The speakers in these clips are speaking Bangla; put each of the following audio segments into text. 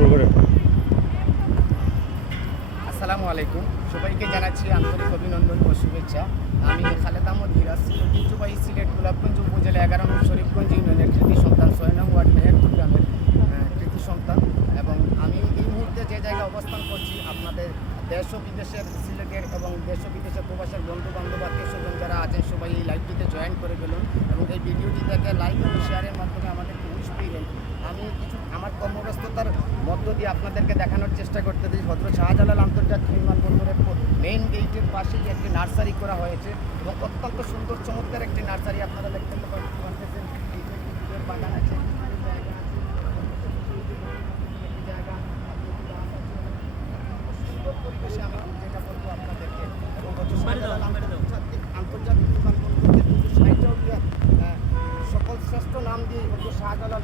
শুরু করে। আসসালামু আলাইকুম, সবাইকে জানাচ্ছি আন্তরিক অভিনন্দন ও শুভেচ্ছা। আমি খালেদ আহমদ হিরাজ, ঐতিহ্যবাহী সিলেট গোলাপগঞ্জ উপজেলা 11 নং শরীফগঞ্জ ইউনিয়নের কৃতি সন্তান, 6 নং ওয়ার্ড মেহেরপুর গ্রামের কৃতি সন্তান। এবং আমি এই মুহূর্তে যে জায়গায় অবস্থান করছি, আপনাদের দেশ ও বিদেশের সিলেটের এবং দেশ ও বিদেশের প্রবাসের বন্ধু বান্ধব আত্মীয় স্বজন যারা আছেন সবাই এই লাইভটিতে জয়েন করে গেলেন এবং এই ভিডিওটি দেখে লাইক এবং শেয়ারের মাধ্যমে আমাদেরকে উইশ দিলেন। আমি কিছু আমার কর্মব্যস্ততার মধ্য দিয়ে আপনাদেরকে দেখানোর চেষ্টা করতে দিই। হযরত শাহজালাল আন্তর্জাতিক বিমানবন্দরের মেইন গেটের পাশেই একটি নার্সারি করা হয়েছে এবং অত্যন্ত সুন্দর চমৎকার একটি নার্সারি আপনারা দেখতে পাচ্ছেন। এই যে ফুলের বাগান আছে, জায়গা সুন্দর পরিবেশে আমি যেটা বলবো আপনাদেরকে। এবং আন্তর্জাতিক বিমানবন্দরকে সকল শ্রেষ্ঠ নাম দিয়ে হচ্ছে শাহজালাল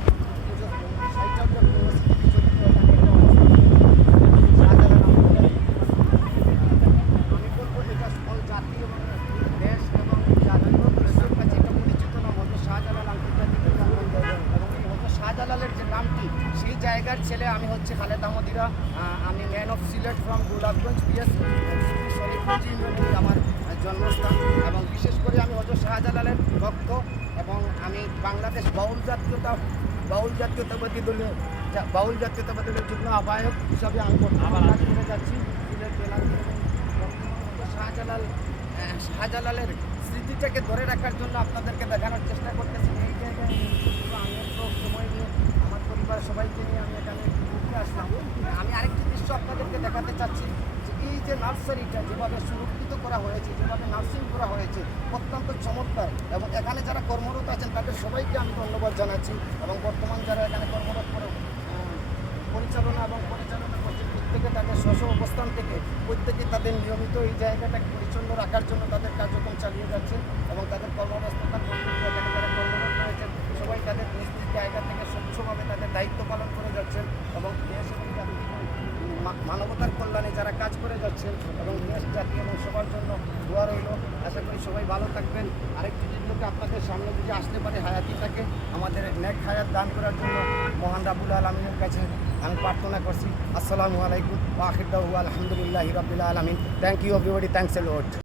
শাহজালালের যে নামটি, সেই জায়গার ছেলে আমি হচ্ছে খালেদ আহমদ হিরা। আমি man of Sylhet from Golapganj PS Sharifganj ইউনিয়নে আমার জন্মস্থান এবং বিশেষ করে আমি হচ্ছে শাহজালালের ভক্ত এবং আমি বাংলাদেশ বাউল জাতীয়তাবাদী দলের যুগ্ম আহ্বায়ক হিসাবে আমি কাজ করে যাচ্ছি সিলেট জেলার। শাহজালালের স্মৃতিটাকে ধরে রাখার জন্য আপনাদেরকে দেখানোর চেষ্টা করতেছি। এই জায়গায় আমি একটু সময় নিয়ে আমার পরিবার সবাইকে নিয়ে আমি এখানে ঘুরতে আসলাম। আমি আরেকটি দৃশ্য আপনাদেরকে দেখাতে চাচ্ছি যে এই যে নার্সারিটা যেভাবে সুরক্ষিত করা হয়েছে, যেভাবে নার্সিং করা হয়েছে, অত্যন্ত চমৎকার। এবং এখানে যারা কর্মরত আছেন তাদের সবাইকে আমি ধন্যবাদ জানাচ্ছি এবং বর্তমান যারা এখানে কর্মরত পরিচালনা করছে প্রত্যেকে তাদের স্ব অবস্থান থেকে প্রত্যেকে তাদের নিয়মিত এই জায়গাটাকে পরিচ্ছন্ন রাখার জন্য তাদের কার্যক্রম চালিয়ে যাচ্ছেন এবং তাদের কর্মব্যস্ততার যারা কর্মরত রয়েছেন সবাই তাদের নিজ নিজ জায়গা থেকে স্বচ্ছভাবে তাদের দায়িত্ব পালন করে যাচ্ছেন এবং দেশ এবং মানবতার কল্যাণে যারা কাজ করে যাচ্ছেন এবং দেশ জাতি এবং সবার জন্য দোয়া রইল। আশা করি সবাই ভালো থাকবেন। আরেকটি ভিডিওতে আপনাদের সামনে যদি আসতে পারে হায়াতিটাকে আমাদের নেক হায়াত দান করার জন্য মহান রাব্বুল আলামিনের কাছে আমি প্রার্থনা করছি। আসসালামু আলাইকুম ওয়া আখির দাওয়া আলহামদুলিল্লাহি রাব্বিল আলামিন। Thank you everybody, thanks a lot.